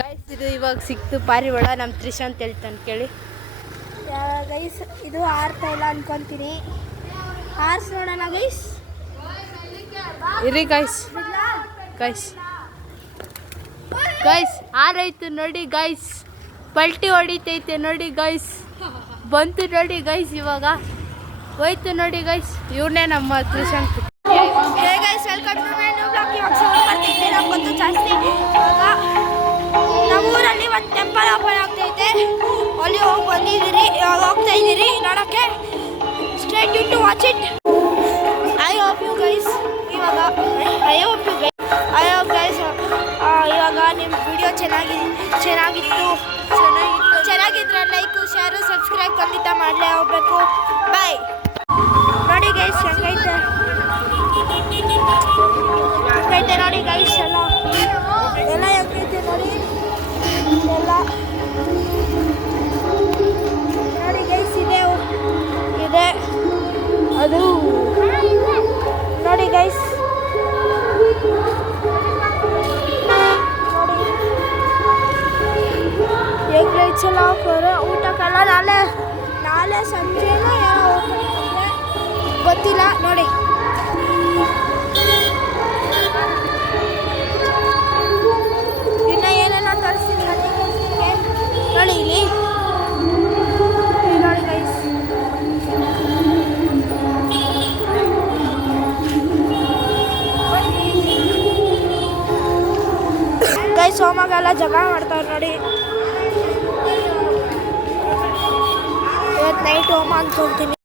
Guys ಇದು ಇವಾಗ ಸಿಕ್ತು ಪಾರಿವಾಳ. ನಮ್ಮ ತ್ರಿಷ ಅಂತ ಹೇಳ್ತಾನೆ ಕೇಳಿ. ಗೈಸ್ ಇದು ಆರ್ತಾ ಇಲ್ಲ ಅನ್ಕೊಂತೀನಿ. ಆರ್ಸ್ ನೋಡೋಣ ಗೈಸ್. ಇರಿ ಗೈಸ್ ಗೈಸ್ ಗೈಸ್ ಆರೈತು ನೋಡಿ ಗೈಸ್. ಪಲ್ಟಿ ಹೊಡಿತೈತೆ ನೋಡಿ ಗೈಸ್. ಬಂತು ನೋಡಿ ಗೈಸ್. ಇವಾಗ ಹೋಯ್ತು ನೋಡಿ ಗೈಸ್. ಇವನೇ ನಮ್ಮ Trishant. Hey guys welcome to my new blog. ಇವಾಗ ಸೌಂಡ್ ಬರ್ತಿದೆ ನಮ್ಗೊಂದು ಜಾಸ್ತಿ. ಇವಾಗ ನಮ್ಮೂರಲ್ಲಿ ಒಂದು ಟೆಂಪಲ್ ಓಪನ್ ಆಗ್ತೈತೆ. ಅಲ್ಲಿ ಹೋಗಿ ಬಂದಿದ್ದೀರಿ. ಇವಾಗ ಹೋಗ್ತಾ ಇದ್ದೀರಿ ನೋಡೋಕ್ಕೆ. Straight you to watch it. I hope you guys. ಇವಾಗ ಐ ಹೋಪ್ ಯು ಗೈಸ್. ಇವಾಗ ನಿಮ್ಮ ವಿಡಿಯೋ ಚೆನ್ನಾಗಿದ್ರೆ ಲೈಕು ಶೇರು ಸಬ್ಸ್ಕ್ರೈಬ್ ಖಂಡಿತ ಮಾಡಲೇ ಹೋಗ್ಬೇಕು. ಬಾಯ್. ನೋಡಿ ಗೈಸ್ ಹೆಂಗೈತೆ ನೋಡಿ ಗೈಸ್. ಎಲ್ಲ ಹೆಂಗೈತೆ ನೋಡಿ. ಎಲ್ಲ ನೋಡಿ ಗೈಸ್. ಇದೆ ಅದು ನೋಡಿ ಗೈಸ್. ಎಗ್ ರೈಸ್ ಎಲ್ಲ ಹಾಕೋರೆ ಊಟಕ್ಕೆಲ್ಲ. ನಾಳೆ ಸಂಜೆನೂ ಏನೋ ಓಪನ್ ಅಂದರೆ ಗೊತ್ತಿಲ್ಲ ನೋಡಿ. ಇನ್ನು ಏನೇನೋ ತರಿಸ್ತೀನಿ ನೋಡಿ ಇಲ್ಲಿ ನೋಡಿ ಗೈಸ್. ಗೈಸ್ ಹೋಮಾಗೆಲ್ಲ ಜಗಳ ಮಾಡ್ತಾವ್ರು ನೋಡಿ. ಇವತ್ತು ನೈಟ್ ಹೋಮ ಅನ್ಕೊಂತೀನಿ.